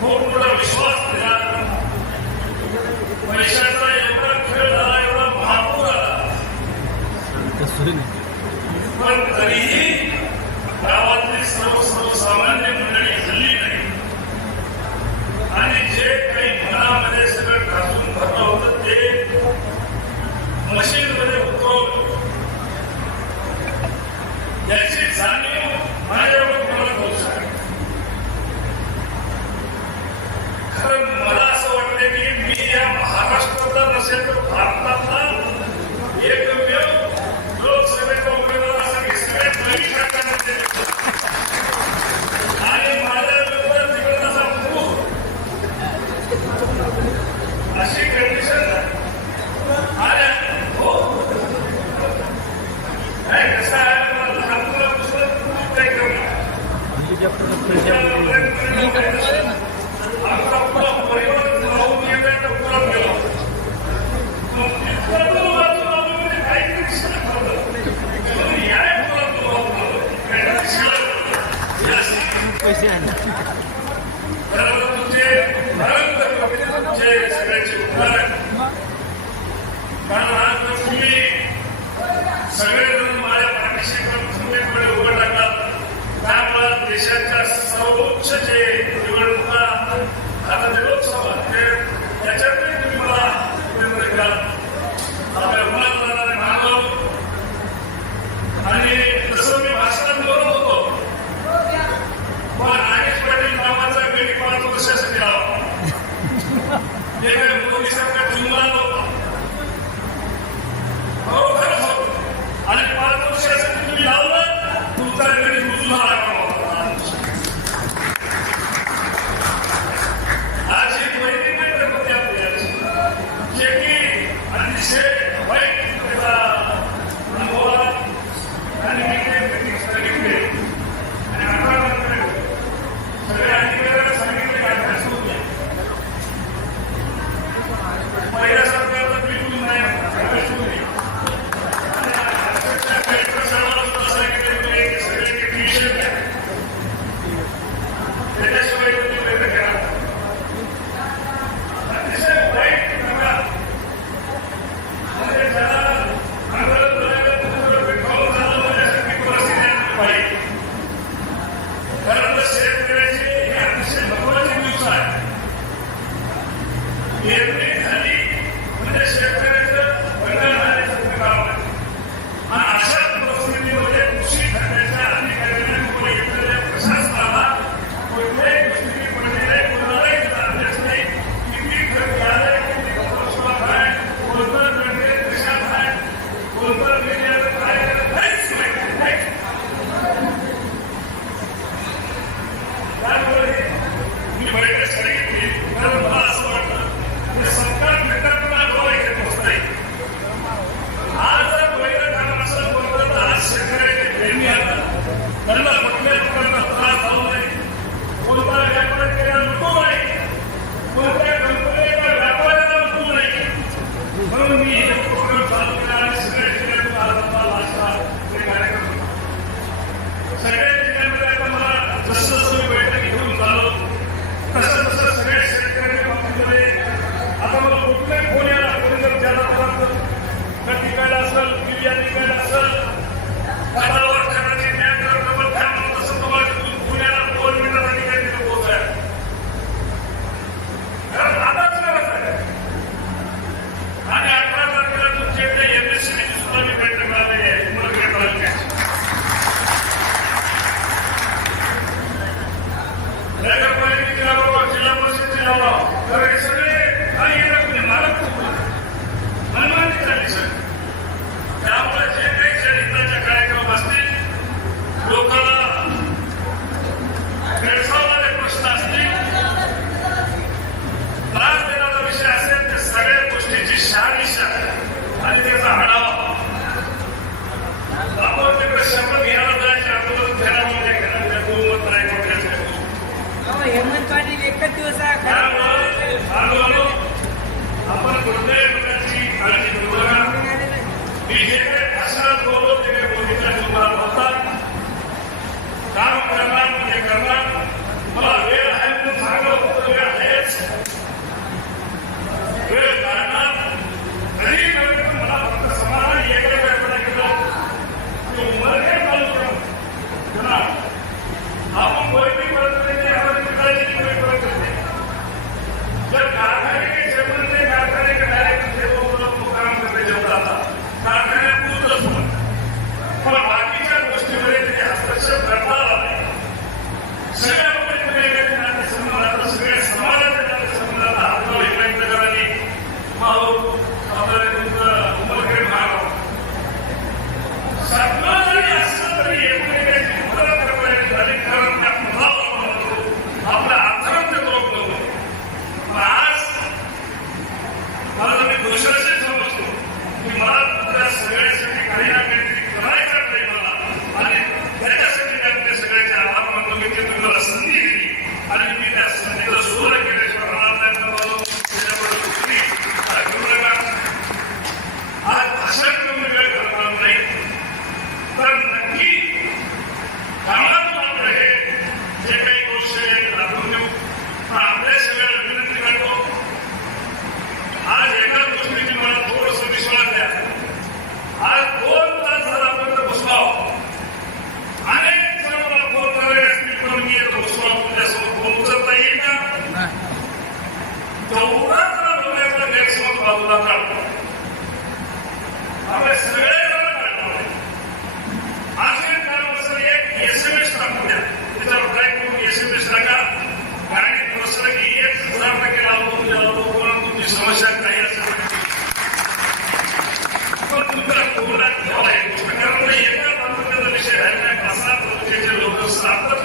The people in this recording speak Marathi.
खूप मोठा विश्वास दिला पैशाचा एवढा खेळ एवढा महापूर आला पण तरीही पैसे सगळेजण माझ्या पाठीशी पूर्णपणे उभं टाकतात त्यामुळे देशाच्या सर्वोच्च जे निवडणुका आता हेमंत पाटील एकच दिवस आपण कोणत्याही प्रकारची काळजी करू नका मी जे काही भाषणात बोललो ते काही बोलण्याच्या तुम्हाला बोलतात काम करणार म्हणजे करणार तुम्हाला वेळ Cuidado! আপনারা